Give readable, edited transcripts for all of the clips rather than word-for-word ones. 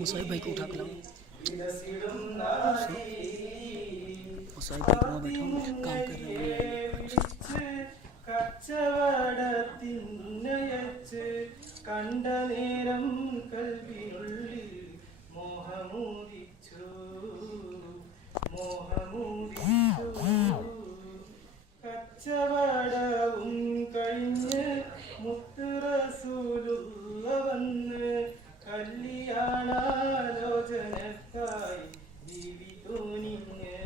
मुसाई भाई को उठा के लाओ। मुसाई भाई को बैठा काम कर रहे हैं। കച്ചവടത്തിന്നയച്ച് കണ്ട നേരം കൽവിനുള്ളിൽ മോഹമൂദിച്ചു കച്ചവടവും കഴിഞ്ഞ് മുത്ത് റസൂലുള്ള വന്ന് കല്യാണാലോചനക്കായി ജീവി തോന്നിഞ്ഞ്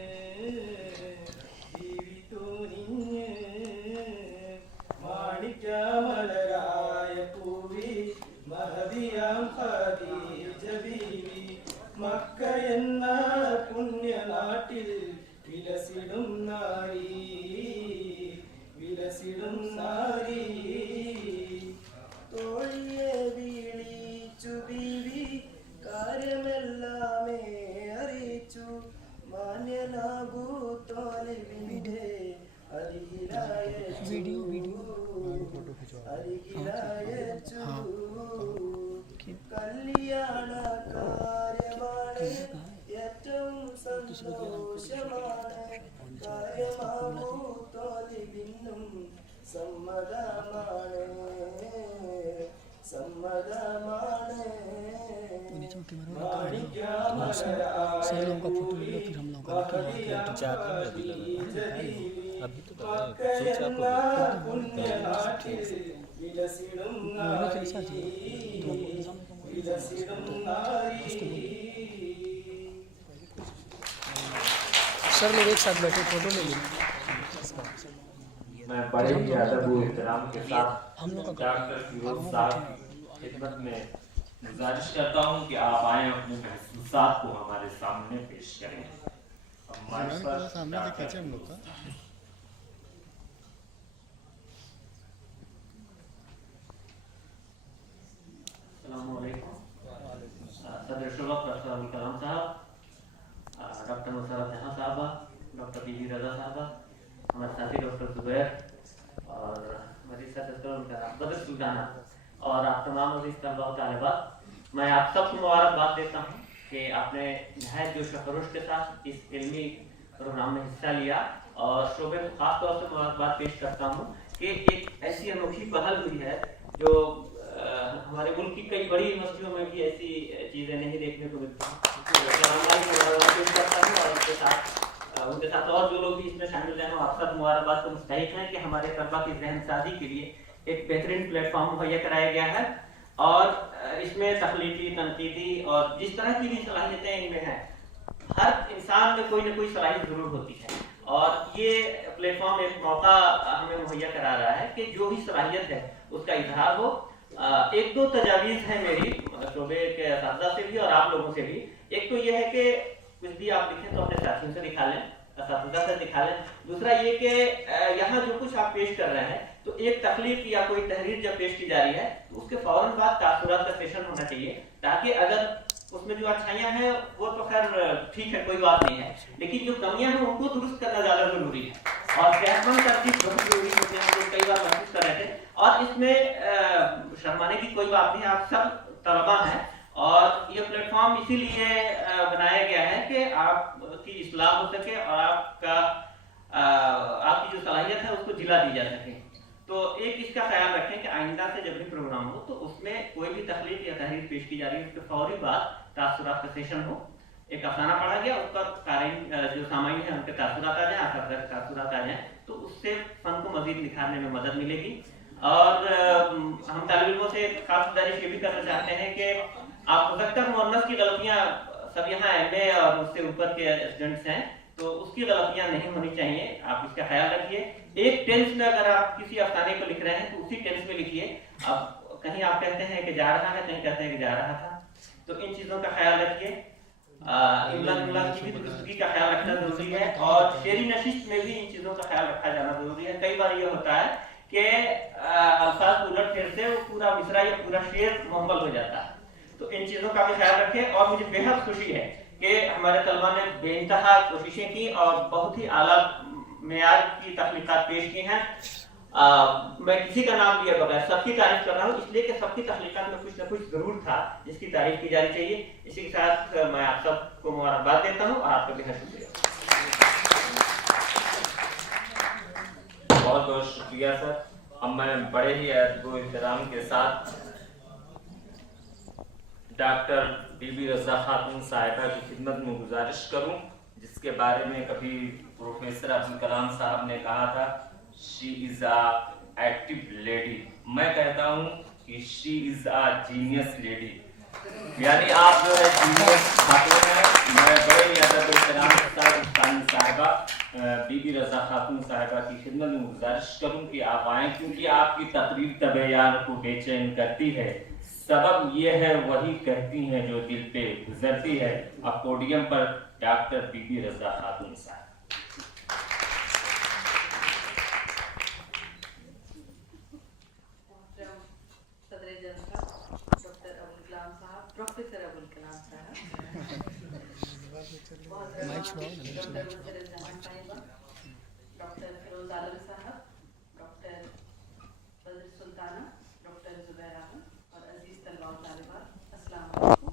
മാണിക്യമലരായ പൂവി മഹദിയാം ഖദീജ ബീവി മക്ക എന്ന പുണ്യനാട്ടിൽ വിലസിടും നാരി തോഴിയെ വിളിച്ചു ബീവി കാര്യമെല്ലാമേ അറിയിച്ചു മാന്യനാബൂ തോലിബിന്റെ കല്യാണ കാര്യമാണ് ഏറ്റവും സന്തോഷമാണ് കാര്യമാകൂ തോലിബിന്നും സമ്മതമാണ് सर लोगों का फोटो लेगा फिर हम लोग का अभी तो सोच आपको सर लोग एक साथ बैठे फोटो ले लेंगे। मैं बड़े ही अदब व एहतराम के साथ हम लोग का डॉक्टर फिरोज साहब की खिदमत में गुजारिश करता हूं कि आप आए अपने महसूसात को हमारे सामने पेश करें। हमारे पास सामने से कैसे हम लोग का सदर शुरा प्रोफेसर कलाम साहब, डॉक्टर मुसरत जहां साहबा, डॉक्टर बीबी रजा साहबा, हमारे साथी डॉक्टर जुबैर और मरीज़ बदर सुल्ताना और आप तमाम अज़ीज़ तलबा व तालिबात, मैं आप सबको मुबारकबाद देता हूँ कि आपने नहायत जोश व खरोश के साथ इस इल्मी प्रोग्राम में हिस्सा लिया और शोबे को ख़ास तौर से मुबारकबाद पेश करता हूँ कि एक ऐसी अनोखी पहल हुई है जो हमारे मुल्क की कई बड़ी यूनिवर्सिटियों में भी ऐसी चीज़ें नहीं देखने को मिलती हैं। उनके साथ और जो लोग भी इसमें शामिल हैं आप सब मुबारकबाद को मुस्तहिक हैं कि हमारे तलबा की ज़हन साजी के लिए एक बेहतरीन प्लेटफॉर्म मुहैया कराया गया है और इसमें तख्लीकी, तनकीदी और जिस तरह की भी सलाहियतें इनमें हैं, हर इंसान में कोई ना कोई सलाहियत ज़रूर होती है और ये प्लेटफॉर्म एक मौका हमें मुहैया करा रहा है कि जो भी सलाहियत है उसका इजहार हो। एक दो तजावीज़ हैं मेरी शोबे के असातिज़ा से भी और आप लोगों से भी। एक तो ये है कि कुछ भी आप लिखें तो अपने साथियों से दिखा लें, असातिज़ा से दिखा लें। दूसरा ये कि यहाँ जो कुछ आप पेश कर रहे हैं तो एक तकलीफ या कोई तहरीर जब पेश की जा रही है तो उसके फौरन बाद तासुरात का सेशन होना चाहिए ताकि अगर उसमें जो अच्छाइयाँ हैं वो तो खैर ठीक है, कोई बात नहीं है, लेकिन जो कमियाँ हैं उनको दुरुस्त करना ज़्यादा ज़रूरी है और सेहतमंद तरतीब बहुत ज़रूरी होती है। हम लोग कई बार महसूस कर रहे थे और इसमें शर्माने की कोई बात नहीं, आप सब तलबा हैं और ये प्लेटफॉर्म इसीलिए बनाया गया है कि आपकी इस्लाह हो सके और आपकी जो सलाहियत है उसको जिला दी जा सके। तो एक इसका ख्याल रखें कि आइंदा से जब भी प्रोग्राम हो तो उसमें कोई भी तकलीफ या तहरीर पेश की जा रही है उसके फौरी बाद तासुरात का सेशन हो। एक अफसाना पढ़ा गया उस पर कारीन जो सामाइन है उनके तासुरात आ जाए, असरदार तासुरात आ जाए तो उससे फन को मजीद निखारने में मदद मिलेगी। और हम तालिब इल्मों से खास गुजारिश ये भी करना चाहते हैं कि आप मुज़क्कर मुअन्नस की गलतियाँ सब यहाँ MA और उससे ऊपर के स्टूडेंट्स हैं तो उसकी गलतियाँ नहीं होनी चाहिए, आप इसका ख्याल रखिए। एक टेंस में अगर आप किसी अफसाने को लिख रहे हैं तो उसी टेंस में लिखिए। अब कहीं आप कहते हैं कि जा रहा है, कहीं कहते हैं कि जा रहा था, तो इन चीज़ों का ख्याल रखिए। इमला की भी दुरुस्ती का ख्याल रखना जरूरी है और शेरी नशिस्त में भी इन चीज़ों का ख्याल रखा जाना जरूरी है। कई बार ये होता है कि अल्फाज उलट फेर से वो पूरा मिसरा या पूरा शेर मुहम्मल हो जाता है, तो तो इन चीज़ों का भी ख्याल रखें। और मुझे बेहद खुशी है कि हमारे तलबा ने बेइंतहा कोशिशें की और बहुत ही आला मेयार की तख्लीकात पेश की हैं। मैं किसी का नाम लिए बगैर सबकी तारीफ कर रहा हूँ, इसलिए कि सबकी तख्लीकात में कुछ न कुछ जरूर था जिसकी तारीफ की जानी चाहिए। इसी के साथ मैं आप सबको मुबारकबाद देता हूँ और आपका बेहद शुक्रिया। बहुत बहुत शुक्रिया सर। अब मैं बड़े ही अदब व एहतराम के साथ डॉक्टर बीबी रज़ा खातून साहिबा की खिदमत में गुजारिश करूं, जिसके बारे में कभी प्रोफेसर अब्दुल कलाम साहब ने कहा था, she is a active lady. मैं कहता हूं कि she is a genius lady, यानी आप जो है जीनियस खातून हैं। मैं बड़े ही अदब व एहतराम के साथ साहिबा बीबी रज़ा खातून साहिबा की खिदमत में गुजारिश करूं कि आप आएँ, क्योंकि आपकी तकरीर तबयान को बेचैन करती है। सबब ये है वही कहती हैं जो दिल पे गुजरती है। अब पोडियम पर डॉक्टर बीबी रज़ा खातून साहब। सदर जलसा डॉक्टर अब्दुल कलाम साहब, प्रोफेसर अब्दुल कलाम साहब, डॉक्टर फिरोज आलम साहब, डॉक्टर बदर सुल्ताना, डॉक्टर जुबैर अहमद और अजीज तलबा व तालिबात, अस्सलाम वालेकुम।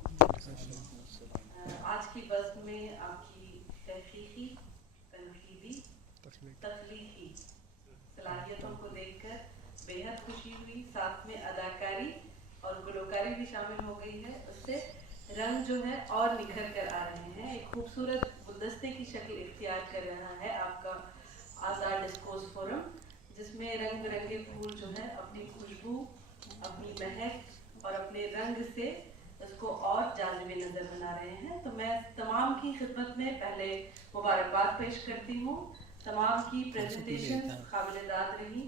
आज की बज़्म में आपकी तहकीकी, तनकीदी, तख्लीकी सलाहियतों को देखकर बेहद खुशी हुई। साथ में अदाकारी और गुलकारी भी शामिल हो गई है। उससे रंग जो है और निखर कर आ रहे हैं। एक खूबसूरत गुलदस्ते की शक्ल इख्तियार कर रहा है आपका आज़ाद डिस्कोर्स फोरम, जिसमें रंग बिरंगे फूल जो है अपनी खुशबू, अपनी महक और अपने रंग से उसको और जाज़िब नज़र बना रहे हैं। तो मैं तमाम की खिदमत में पहले मुबारकबाद पेश करती हूँ। तमाम की प्रेजेंटेशन काबिल-ए-दाद रही।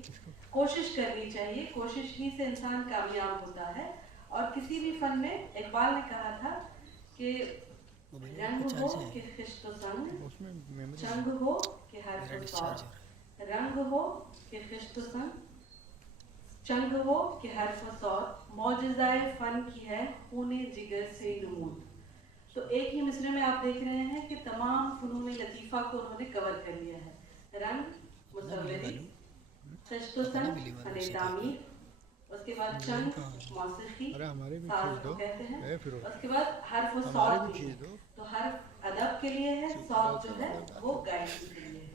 कोशिश करनी चाहिए, कोशिश ही से इंसान कामयाब होता है। और किसी भी फन में इकबाल ने कहा था कि रंग हो कि खिश्त व संग, चंग हो कि हर्फ व सौत, रंग हो कि खिश्त व संग, चंग हो कि हर्फ व सौत, मौजज़ाए फन की है खूने जिगर से नमूद। तो एक ही मिसरे में आप देख रहे हैं कि तमाम फनून लतीफ़ा को उन्होंने कवर कर लिया है। रंग मुसव्विरी, खिश्त व संग फन तामीर, उसके बाद चंग मौसीकी साज को कहते हैं, उसके बाद हर्फ व सौत भी है। तो हर्फ अदब के लिए है, सौत जो है वो गायकी के लिए है।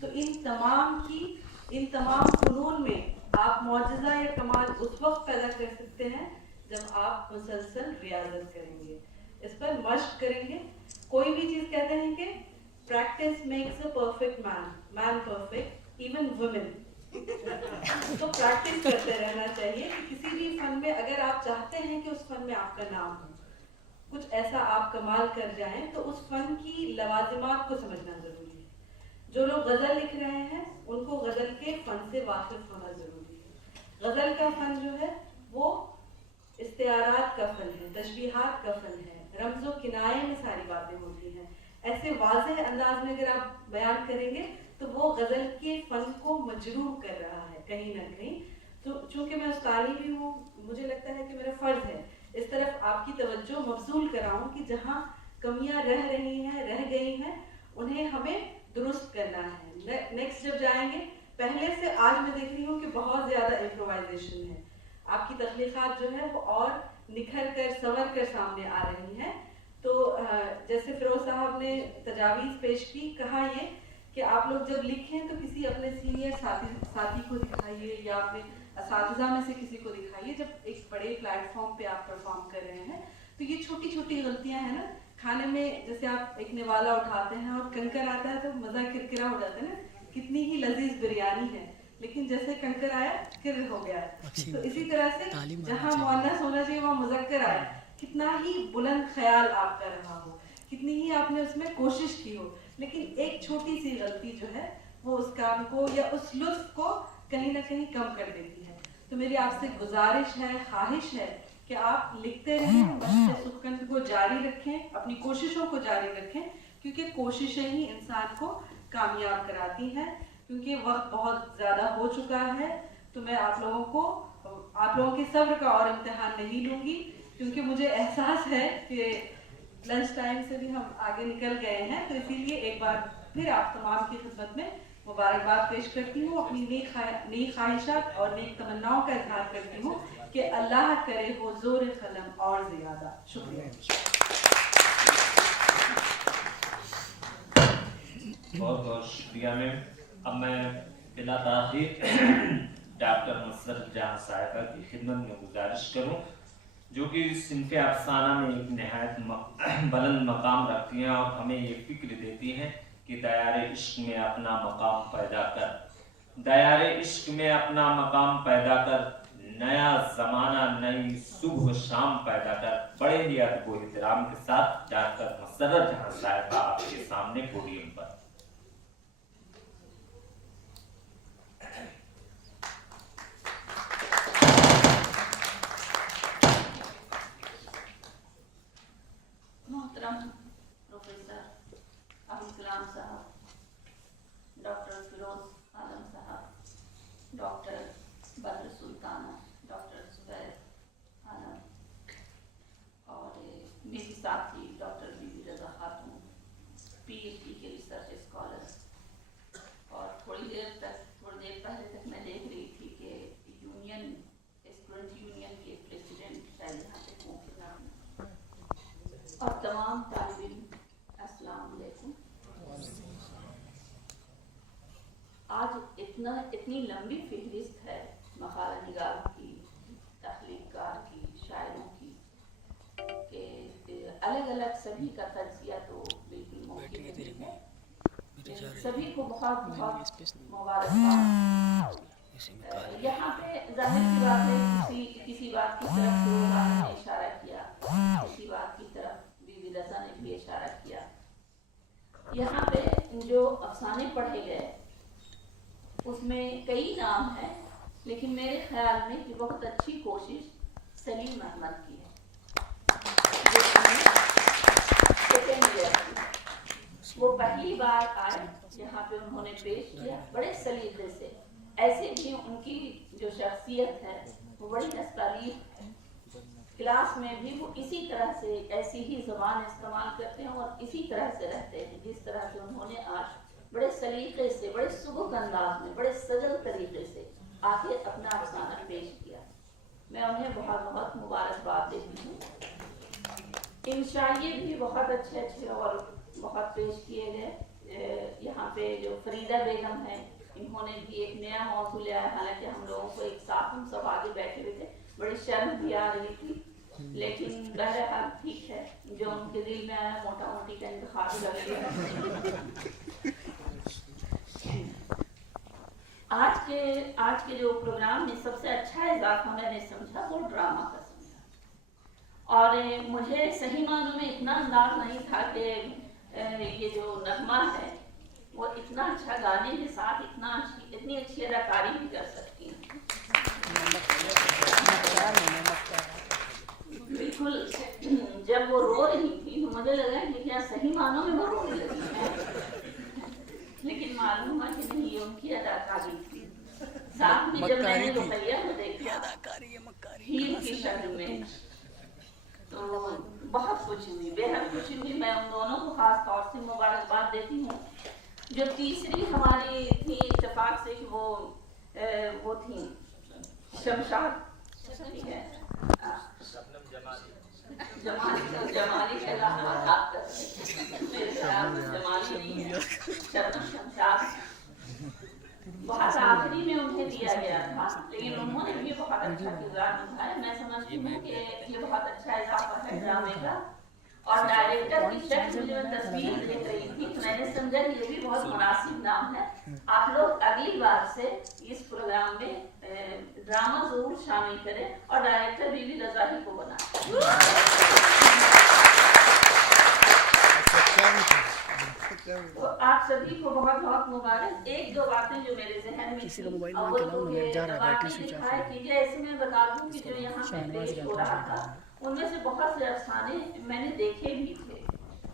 तो इन तमाम फनून में आप मौजज़ा या कमाल उस वक्त पैदा कर सकते हैं जब आप मुसलसल रियाजत करेंगे, इस पर मश्क करेंगे। कोई भी चीज़ कहते हैं कि practice makes a perfect man, man perfect, even women. तो प्रैक्टिस करते रहना चाहिए कि किसी भी फन में अगर आप चाहते हैं कि उस फन में आपका नाम हो, कुछ ऐसा आप कमाल कर जाएं, तो उस फन की लवाजिमात को समझना जरूरी है। जो लोग गज़ल लिख रहे हैं उनको गज़ल के फन से वाकिफ होना जरूरी है। गज़ल का फन जो है वो इस्तिआरात का फन है, तशबीहात का फन है, रमज़ो किनाए में सारी बातें होती हैं। ऐसे वाज़ेह अंदाज में अगर आप बयान करेंगे तो वो गज़ल के फन को मजरूह कर रहा है कहीं ना कहीं। तो चूंकि मैं उस्तादी भी हूँ, मुझे लगता है कि मेरा फ़र्ज़ है इस तरफ आपकी तवज्जो मबसूल कराऊं कि जहाँ कमियाँ रह रही हैं, रह गई हैं, उन्हें हमें दुरुस्त करना है। नेक्स्ट जब जाएंगे, पहले से आज मैं देख रही हूँ कि बहुत ज़्यादा इम्प्रोवाइजेशन है। आपकी तख्लीक़ात जो है वो और निखर कर संवर कर सामने आ रही हैं। तो जैसे फिरोज साहब ने तजावीज़ पेश की, कहा ये कि आप लोग जब लिखें तो किसी अपने सीनियर साथी को दिखाइए या अपने असातिज़ा में से किसी को दिखाइए। जब एक बड़े प्लेटफॉर्म पे आप परफॉर्म कर रहे हैं तो ये छोटी छोटी गलतियां हैं ना। खाने में जैसे आप एक निवाला उठाते हैं और कंकर आता है तो मज़ा किरकिरा हो जाता है ना, कितनी ही लजीज बिरयानी है लेकिन जैसे कंकर आया किर हो गया। तो इसी तरह से जहाँ मुअन्नस होना चाहिए वहाँ मुज़क्कर आया। कितना ही बुलंद ख्याल आपका रहा हो, कितनी ही आपने उसमें कोशिश की हो, लेकिन एक छोटी सी गलती जो है वो उस काम को या उस लुत्फ को कहीं ना कहीं कम कर देती है। तो मेरी आपसे गुजारिश है, ख्वाहिश है कि आप लिखते रहें, मशक़ सुखकंद को जारी रखें, अपनी कोशिशों को जारी रखें, क्योंकि कोशिशें ही इंसान को कामयाब कराती हैं। क्योंकि वक्त बहुत ज़्यादा हो चुका है तो मैं आप लोगों के सब्र का और इम्तिहान नहीं लूँगी। क्योंकि मुझे एहसास है कि लंच टाइम से भी हम आगे निकल गए हैं, तो इसीलिए एक बार फिर आप तमाम की खिदमत में मुबारकबाद पेश करती हूँ, अपनी नेक ख्वाहिशात और नेक तमन्नाओं का इजहार करती हूँ कि अल्लाह करे हो जोर कलम और ज़्यादा। शुक्रिया। बहुत बहुत शुक्रिया मैम। अब मैं बिला ताखीर डॉक्टर नुसरत जहां साहिबा की खिदमत में गुजारिश करूं, जो कि सिनफ़े अफसाना में एक नहायत बुलंद मकाम रखती हैं और हमें ये फिक्र देती हैं कि दायरे इश्क में अपना मकाम पैदा कर, दायरे इश्क में अपना मकाम पैदा कर, नया ज़माना नई सुबह शाम पैदा कर। बड़े ही अदब व एहतराम के साथ डॉक्टर नुसरत जहां साहिबा आपके सामने पोडियम पर। मोहतरम प्रोफेसर अब्दुल कलाम साहब, डॉक्टर फिरोज आलम साहब, डॉक्टर बद्र सुल्ताना, डॉक्टर जुबैर आलम और मेरी साथी डॉक्टर बीबी रज़ा खातून, PhD के रिसर्च स्कॉलर। और थोड़ी देर पहले तक मैं देख रही थी कि स्टूडेंट यूनियन के प्रेसिडेंट शायद यहाँ पे और तमाम तालिब अस्सलाम वालेकुम। आज इतनी लंबी फहरिस्त है मकाला निगार की, तख्लीक़कार की, शायरों की, कि अलग अलग सभी का तज़किया तो बिल्कुल मौके पे नहीं है। सभी को बहुत बहुत मुबारकबाद। यहाँ पे जाहिर सी बात है किसी बात की तरफ फिरोज़ ने इशारा किया, किसी बात की तरफ बीबी रज़ा ने भी इशारा किया। यहाँ पे जो अफसाने पढ़े गए उसमें कई नाम हैं, लेकिन मेरे ख्याल में कि बहुत अच्छी कोशिश सलीम अहमद की है, वो पहली बार आए यहाँ पे, उन्होंने पेश किया बड़े सलीके से। ऐसे भी उनकी जो शख्सियत है वो बड़ी नस्तालीफ है। क्लास में भी वो इसी तरह से ऐसी ही ज़बान इस्तेमाल करते हैं और इसी तरह से रहते हैं जिस तरह से उन्होंने आज बड़े सलीके से, बड़े सुबक अंदाज में, बड़े सजल तरीके से आके अपना अफसाना पेश किया। मैं उन्हें बहुत बहुत मुबारकबाद देती हूँ। इंशाइए भी बहुत अच्छे और बहुत पेश किए गए। यहाँ पे जो फरीदा बेगम है, इन्होंने भी एक नया मौजू लिया है। हालांकि हम लोगों को एक साथ हम सब आगे बैठे हुए थे, बड़ी शर्म भी आ रही थी, लेकिन बहरहाल ठीक है, जो उनके दिल में आया मोटा मोटी का इंतखाब कर लिया। आज के जो प्रोग्राम में सबसे अच्छा इजाफा मैंने समझा वो ड्रामा का समझा। और मुझे सही मानों में इतना अंदाज नहीं था कि ये जो नगमा है वो इतना अच्छा गाने के साथ इतनी अच्छी अदाकारी भी कर सकती है। बिल्कुल, जब वो रो रही थी तो मुझे लगा कि क्या सही मानों में वो रोने लगी है, लेकिन मालूम है कि नहीं, ये उनकी अदाकारी थी। साथ में जब मैंने रुपैया को देखा हीर की शक्ल में, तो बहुत खुशी हुई, बेहद खुशी हुई। मैं उन दोनों को खास तौर से मुबारकबाद देती हूँ। जो तीसरी हमारी थी इत्तेफाक से वो थी शमशाद जमाली के बहुत आखिरी में उन्हें दिया गया था, लेकिन उन्होंने भी बहुत अच्छा किरदार निभाया। मैं समझती हूँ कि ये बहुत अच्छा इजाफा है ड्रामे का। और डायरेक्टर की शक्ल में जो तस्वीर देख रही थी तो मैंने समझा ये भी बहुत मुनासिब नाम है। आप लोग अगली बार से इस प्रोग्राम में ड्रामा जरूर शामिल करें और डायरेक्टर बीबी रज़ा ही को बनाएं। तो आप सभी को बहुत बहुत मुबारक। एक दो बातें जो मेरे जहन में किसी का मोबाइल में चलाओ ना, जा रहा है बैटरी स्विच ऑफ है। ऐसे मैं बता दूं कि जो यहाँ पे पेश हो रहा था उनमें से बहुत से अफसाने मैंने देखे भी थे।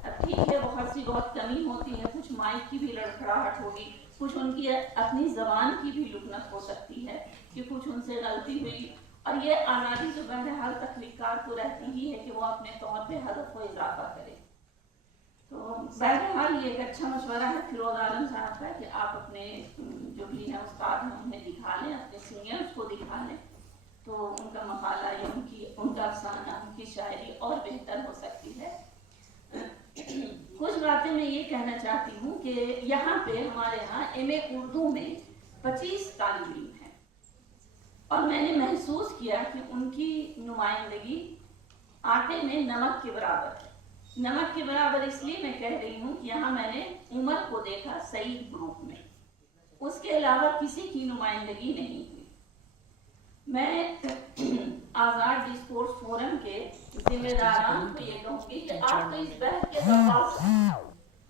अब ठीक है, बहुत कमी होती है, कुछ माइक की भी लड़खड़ाहट होगी, कुछ उनकी अपनी जबान की भी लुकनत हो सकती है कि कुछ उनसे गलती हुई और ये आज़ादी तो बहरहाल तख्लीकार को रहती ही है कि वो अपने तौर पे हदफ को इजाफा करे। तो बहरहाल ये एक अच्छा मशवरा है फिरोज आलम साहब का कि आप अपने जो भी है उस्ताद हैं उन्हें दिखा लें, अपने सीनियर्स को दिखा लें, तो उनका मकाला या उनका अफसाना, उनकी शायरी और बेहतर हो सकती है। कुछ बातें मैं ये कहना चाहती हूँ कि यहाँ पे हमारे यहाँ MA उर्दू में 25 तालिब इल्म हैं और मैंने महसूस किया कि उनकी नुमाइंदगी आटे में नमक के बराबर है। नमक के बराबर इसलिए मैं कह रही हूँ कि यहाँ मैंने उमर को देखा सईद ग्रुप में, उसके अलावा किसी की नुमाइंदगी नहीं हुई। मैं आज़ाद डिस्कोर्स फोरम के जिम्मेदारान को ये कहूँगी कि आप तो इस बहस के दबाव से,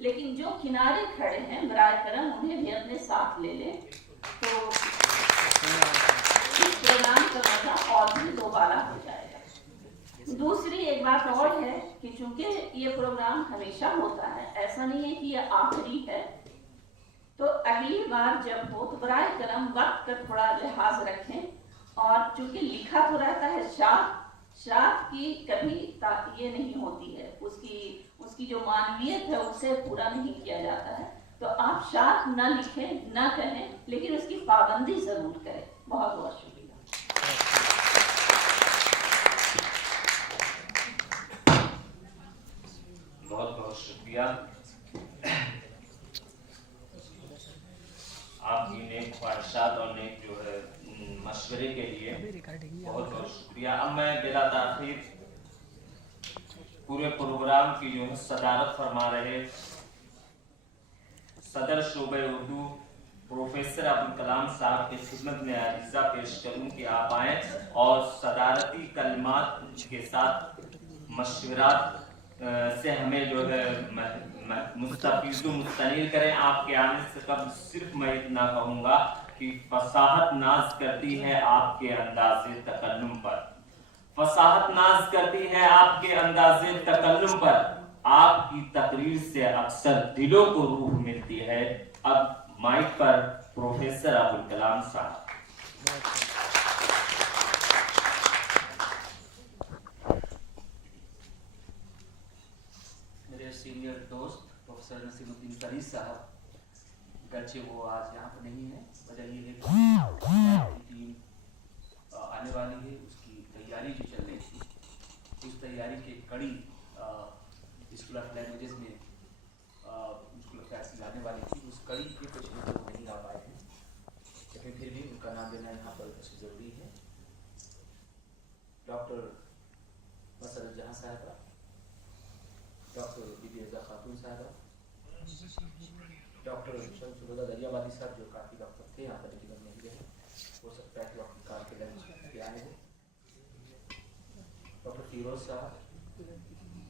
लेकिन जो किनारे खड़े हैं बराए करम उन्हें भी अपने साथ ले लें, तो इस प्रोग्राम का मजा और भी दोबारा हो जाएगा। दूसरी एक बात और है कि चूंकि ये प्रोग्राम हमेशा होता है, ऐसा नहीं है कि ये आखिरी है, तो अगली बार जब हो तो बराए करम वक्त का थोड़ा लिहाज रखें। और चूंकि लिखा तो रहता है शाख की कभी ये नहीं होती है, उसकी जो मानवीयत है उसे पूरा नहीं किया जाता है, तो आप शाख ना लिखें ना कहें, लेकिन उसकी पाबंदी जरूर करें। बहुत बहुत शुक्रिया। बहुत बहुत शुक्रिया आपकी नेक ख्वाहिशात और नेक जो है मशवरे के लिए बहुत बहुत शुक्रिया। अब मैं बिला ताखीर पूरे प्रोग्राम की जो है सदारत फरमा रहे सदर शोबे उर्दू प्रोफेसर अब्दुल कलाम साहब की खिदमत में आजीज़ा पेश करूं कि आप आएँ और सदारती कलमात के साथ मशवरात से हमें जो है मुस्तनीर करें। आपके आने से कब सिर्फ मैं इतना कहूँगा कि फसाहत नाज करती है आपके अंदाज़े तकल्लुम पर, फसाहत नाज करती है आपके अंदाज़े तकल्लुम पर, आपकी तकरीर से अक्सर दिलों को रूह मिलती है। अब माइक पर प्रोफेसर अब्दुल कलाम साहब। मेरे सीनियर दोस्त प्रोफेसर नसीमुद्दीन फरीद साहब, गरचे वो आज यहाँ पर नहीं है, वजह ये है कि टीम आने वाली है, उसकी तैयारी जो चल रही थी, उस तैयारी की कड़ी स्कूल ऑफ लैंग्वेजेस में मुझको लगता है लाने वाली थी, उस कड़ी के कुछ लोग नहीं आ पाए हैं, लेकिन फिर भी उनका नाम लेना यहाँ पर ज़रूरी है। डॉक्टर मसरत जहाँ साहबा, डॉक्टर बीबी रज़ा खातून साहबा, डॉक्टर शमसुल्लाह दरियाबादी साहब जो काफ़ी डॉक्टर थे यहाँ पर लेकिन नहीं गए, हो सकता है कि वक्त कार के लंच पे आए हो, डॉक्टर फिरोज साहब,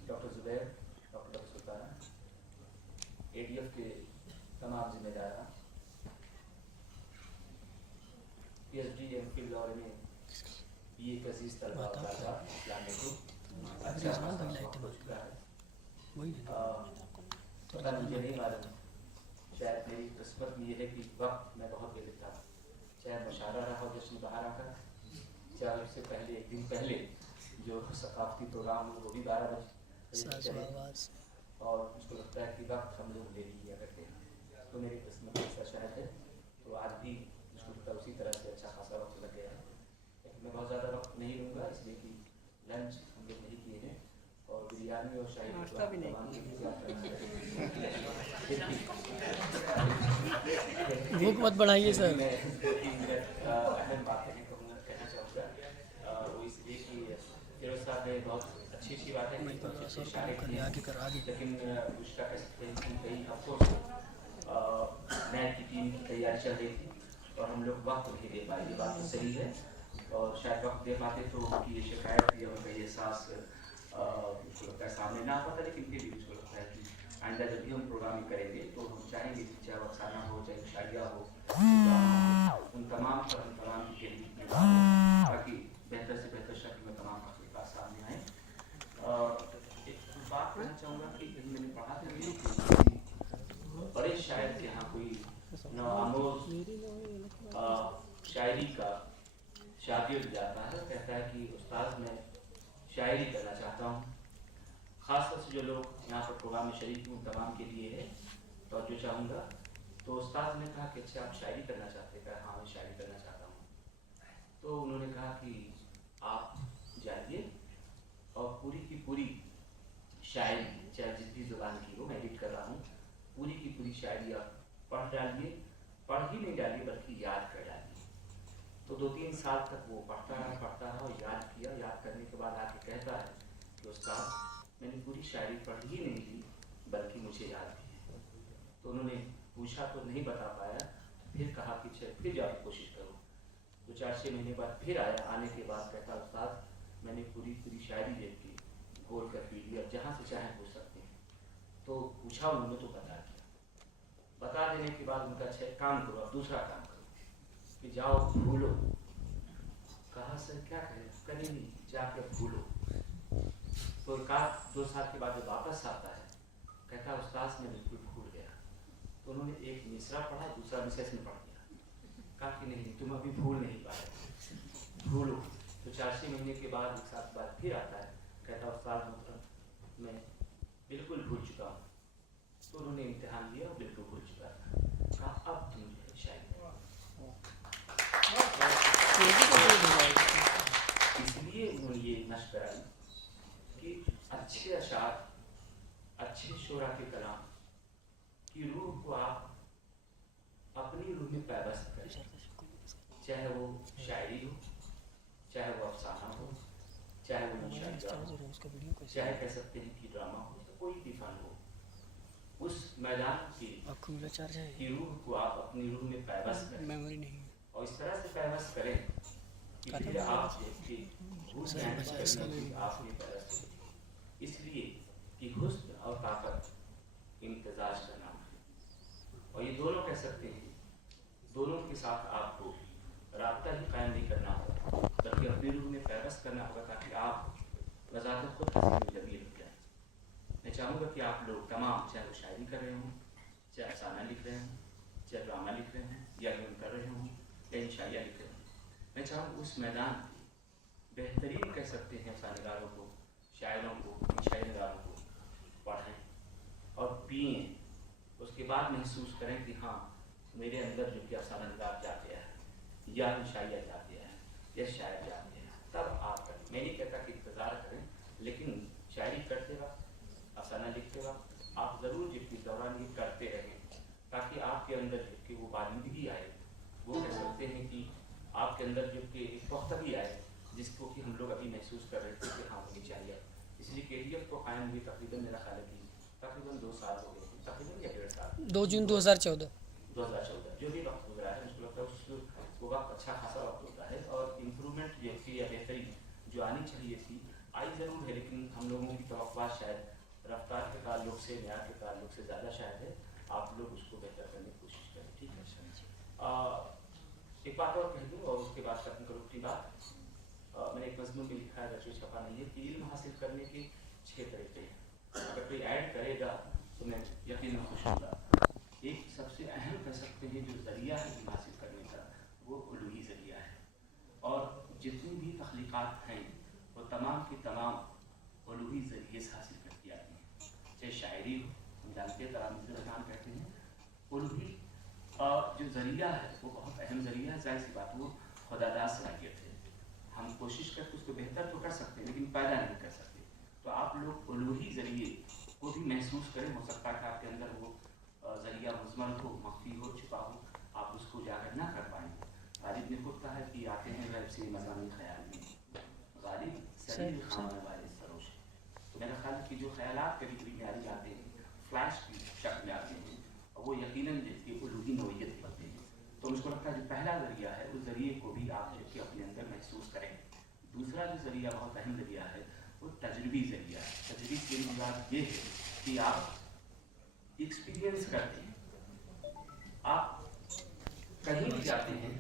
doctor Zubair, doctor Sultana, ADF के तमाम जिम्मेदार, PhD MPhil और में BA के अजीज़ तलबा पता मुझे नहीं मालूम, शायद मेरी किस्मत में ये है कि वक्त मैं बहुत दे देता, चाहे मुशायरा रहा हो जश्न बहारा का, चाहे उससे पहले एक दिन पहले जो सकाफती प्रोग्राम हो वो भी 12 बजे, और मुझको लगता है कि वक्त हम लोग ले लिया करते हैं, तो मेरी किस्मत ऐसा शायद है। तो आज भी मुझको लगता है उसी तरह से अच्छा खासा वक्त लग गया है, लेकिन मैं बहुत ज़्यादा वक्त नहीं लूँगा इसलिए कि लंच हम लोग नहीं किए हैं और बिरयानी और शाही नाश्ता भी नहीं, भूख मत बढ़ाइए सर। मैं 2-3 मिनट अहम बातें कहना चाहूँगा, वो इसलिए कि फिरोज साहब ने बहुत अच्छी बातें की, लेकिन उसका कह सकते हैं कि कई हफ्तों से मैच की टीम की तैयारी चल रही थी और हम लोग वक्त नहीं दे पाए, ये बात तो सही है, और शायद वक्त दे पाते तो उनकी ये शिकायत या उनका ये एहसास मुझको लगता है सामने ना आता, लेकिन फिर भी मुझको लगता है कि आइंदा जब भी हम प्रोग्रामिंग करेंगे तो हम चाहेंगे कि चाहे अफसाना हो चाहे शायरिया हो, उन तमाम पर हम तमाम की ताकि बेहतर से बेहतर शक्ल में तमाम आपके पास सामने आए। एक बात कहना चाहूँगा कि मैंने पढ़ा था कि बड़े शायर के यहाँ कोई नवामोज शायरी का शागिर्द जाता है, कहता है कि उस्ताद मैं शायरी करना चाहता हूँ। ख़ासतौर से जो लोग यहाँ पर प्रोग्राम में शरीक हूँ तमाम के लिए है तो जो चाहूँगा। तो उस्ताद ने कहा कि अच्छा आप शायरी करना चाहते हैं? कहा हाँ मैं शायरी करना चाहता हूँ। तो उन्होंने कहा कि आप जाइए और पूरी की पूरी शायरी, चाहे जिस भी ज़ुबान की हो, मैं एडिट कर रहा हूँ, पूरी की पूरी शायरी आप पढ़ डालिए, पढ़ ही नहीं डालिए बल्कि याद कर डालिए। तो 2-3 साल तक वो पढ़ता रहा और याद किया। याद करने के बाद आके कहता है कि उस्ताद मैंने पूरी शायरी पढ़ ही नहीं ली बल्कि मुझे याद की है। तो उन्होंने पूछा तो नहीं बता पाया, फिर कहा कि चल फिर जाके कोशिश करो। तो 4-6 महीने बाद फिर आया। आने के बाद कहता उस्ताद मैंने पूरी शायरी देख के घोल कर पी लिया, जहाँ से चाहे पूछ सकते हैं। तो पूछा उन्होंने तो बता दिया। बता देने के बाद उनका अच्छा काम करो, अब दूसरा काम करो कि जाओ भूलो। कहा सर क्या करें? करें नहीं, जाके भूलो। तो 1-2 साल के बाद जब वापस आता है कहता उस्ताद मैं बिल्कुल भूल गया। तो उन्होंने एक मिसरा पढ़ा, दूसरा मिसरा में पढ़ दिया। कहा कि नहीं तुम अभी भूल नहीं पाए, भूलो। तो 4-6 महीने के बाद 1 साल बाद फिर आता है, कहता उस्ताद मतलब मैं बिल्कुल भूल चुका हूँ। तो उन्होंने इम्तिहान लिया और बिल्कुल भूल चुका था। कहा अब तुम जो है शायद इसलिए उन्होंने ये नश्र कराई कि अच्छे अशार, अच्छे शोरा के कलाम की रूह को आप अपनी रूह में पैबस्त करें, चाहे वो शायरी हो, चाहे वो अफसाना हो, चाहे वो मुशायरा हो, चाहे कह सकते हैं कि ड्रामा हो, कोई भी फन हो, उस मैदान की रूह को आप अपनी रूह में पैबस्त करें और इस तरह से पैबस्त करें कि फिर आप देखिए आपने पैबस्त की। इसलिए कि हुस्न और ताकत इम्तिजाज का नाम है और ये दोनों कह सकते हैं, दोनों के साथ आपको राब्ता ही कायम नहीं करना होगा बल्कि अपनी रूह में पैबस्त करना होगा ताकि आप वज़ात खुद हसीन जमील हो जाए। मैं चाहूँगा कि आप लोग तमाम, चाहे वो शायरी कर रहे हों, चाहे अफसाना लिख रहे हों, चाहे ड्रामा लिख रहे हों या यूं कर रहे हों या इंशाइया लिख रहे हों, मैं चाहूँगा उस मैदान बेहतरीन कह सकते हैं अफसानगारों को, शायरों को, इंशाइयागारों को पढ़ें और पिएँ। उसके बाद महसूस करें कि हाँ मेरे अंदर जो कि अफसानगार जा गया है या इंशाइया जा गया है या शायर जा गया है, तब आप करें। मैं नहीं कहता कि इंतज़ार करें, लेकिन शायरी करते वक्त, अफसाना लिखते वक्त आप ज़रूर जिसके दौरान ये करते रहें ताकि आपके अंदर जबकि वो बारीदगी आए, वो कह सकते हैं कि आपके अंदर जबकि एक पुख्तगी आए जिसको कि हम लोग अभी महसूस कर रहे थे कि हाँ होनी चाहिए। इसलिए KDF को कायम हुई तकरीबन मेरा ख्याल है कि तकरीबन 2 साल हो गए थे, तकरीबन या 1.5 साल, 2 जून 2014 जो भी वक्त गुजरा है मुझको लगता है वो वक्त अच्छा खासा वक्त होता है और इम्प्रूवमेंट जो थी या बेहतरी जो आनी चाहिए थी आई ज़रूर है, लेकिन हम लोगों की तवक्कुआ शायद रफ्तार के ताल्लुक से, म्यार के ताल्लुक से ज़्यादा शायद है। आप लोग उसको बेहतर करने की कोशिश करें, ठीक है। एक बात और कह दूँ और उसके बाद खत्म करूँ अपनी बात। मैंने एक मज़मून में लिखा है, रचो छपा नहीं है, कि इल्म हासिल करने के 6 तरीके हैं। अगर कोई ऐड करेगा तो मैं यकीनन खुश होगा। एक सबसे अहम कह सकते हैं जो ज़रिया है इल्म हासिल करने का, वो उलूही ज़रिया है और जितनी भी तख्लीक़ात हैं वो तमाम की तमाम उलूही ज़रिए से हासिल करती आती हैं। चाहे शायरी हो, हम जानते हैं तरामीज़ रज़ान कहते हैं, उलूही जो ज़रिया है वो बहुत अहम ज़रिया है। ज़ाहिर सी बात वो खुदादाद सलाहियत है, हम कोशिश करके उसको बेहतर तो कर सकते हैं लेकिन पैदा नहीं कर सकते। तो आप लोग उलूही ज़रिए को भी महसूस करें। हो सकता है कि आपके अंदर वो ज़रिया मुज़मन हो, मख्फी हो, छुपा हो, आप उसको उजागर ना कर पाएंगे। गालिब ने खुद कहा कि आते हैं गैब से मज़ामी ख़याल में, गालिब सरीर खाने वाले सरोश। तो मेरा ख्याल है कि जो ख़यालात कभी कभी न्यारी आते हैं, फ्लैश की शक्ल में आते हैं और वो यकीनन जिसकी उलूही नोयत होते हैं। तो मुझको लगता है जो पहला ज़रिया है उस ज़रिए को भी आप जो कि अपने अंदर महसूस करें। दूसरा जो ज़रिया बहुत अहम ज़रिया है वो तजर्बी ज़रिया है। तजर्बी की मुराद ये है कि आप एक्सपीरियंस करते हैं, आप कहीं भी जाते हैं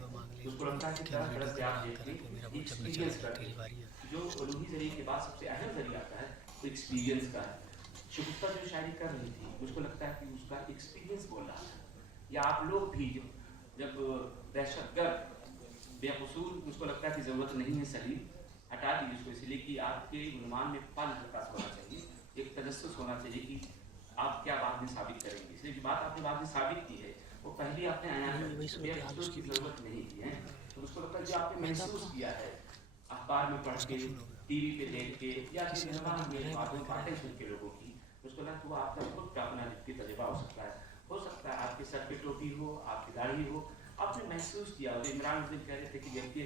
उसको लगता है कि तरह तरह से आप देखते हैं, एक्सपीरियंस करते हैं। जो उलूही ज़रिए के बाद सबसे अहम ज़रिया आता है वो एक्सपीरियंस का है। शुगुफ्ता जो शायरी कर रही थी मुझको लगता है कि उसका एक्सपीरियंस बोल रहा था, या आप लोग भी जब दहशतगर्द बेकसूर मुझको लगता है कि ज़रूरत नहीं है सलीब, हटा दीजिए उसको, इसलिए कि आपके गुणमान में पल प्रकाश होना चाहिए, एक तजस्सुस होना चाहिए कि आप क्या बाद में साबित करेंगे। इसलिए जो बात आपने बाद में साबित की है वो पहले आपने आया बेकसूर की ज़रूरत नहीं की है। तो मुझको लगता है जो आपने महसूस किया है अखबार में पढ़ के, टीवी पे देख के या बातें सुन के लोगों की, मुझको लगता है वो आपका खुद का अपना व्यक्ति तजुर्बा हो सकता है। हो सकता है आपके सर पे टोपी हो, आपकी दाढ़ी हो, आपने महसूस किया हो। इमरान उस दिन कह रहे थे कि व्यक्ति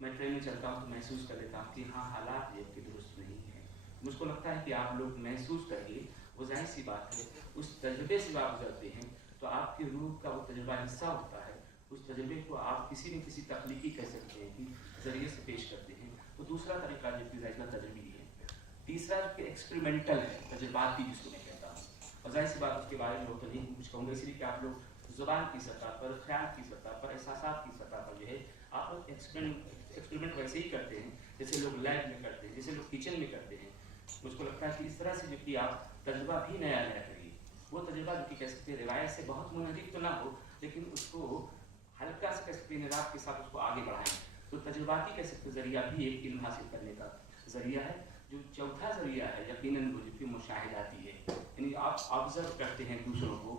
मैं ट्रेन में चलता हूँ तो महसूस कर लेता हूँ कि हाँ हालात जेब के दुरुस्त नहीं है। मुझको लगता है कि आप लोग महसूस करिए, वो जाहिर सी बात है उस तजुर्बे से आप गुजरते हैं तो आपकी रूह का वो तजुर्बा हिस्सा होता है। उस तजुर्बे को आप किसी न किसी तख्लीकी कह सकते हैं कि जरिए से पेश करते हैं। तो दूसरा तरीका जो कि तजर्बी है। तीसरा जो कि एक्सपेरिमेंटल है, तजुर्बाती जिसको मैं कहता हूँ, और जाहिर सी बात उसके बारे में वो तो नहीं कुछ कहूँगा, इसलिए कि आप लोग ज़ुबान की सतह पर, ख्याल की सतह पर, एहसासात की सतह पर जो है आप लोग एक्सपेरिमेंट वैसे ही करते हैं जैसे लोग लैब में करते हैं, जैसे लोग किचन में करते हैं। मुझको लगता है कि इस तरह से जो कि आप तजुर्बा भी नया नया करिए। वो तजुर्बा जो कि कह सकते हैं रिवायत से बहुत मुनहरिफ तो ना हो, लेकिन उसको हल्का से कह सकते हैं निराब के साथ उसको आगे बढ़ाएं। तो तजुर्बाती कह सकते जरिया भी एक इल्म हासिल करने का जरिया है। जो चौथा जरिया है यकीनन वो जो कि मुशाहिदाती है, यानी आप ऑब्जर्व करते हैं दूसरों को,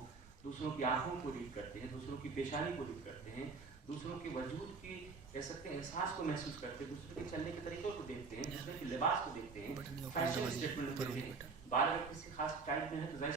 दूसरों की आंखों को रीड करते हैं, दूसरों की पेशानी को रीड करते हैं, दूसरों के वजूद की कह सकते हैं एहसास को महसूस करते हैं, दूसरों के चलने के तरीक़ों को देखते हैं, दूसरे के लिबास को देखते हैं, फैशन स्टेटमेंट करते हैं। बाल अगर किसी खास टाइप में है तो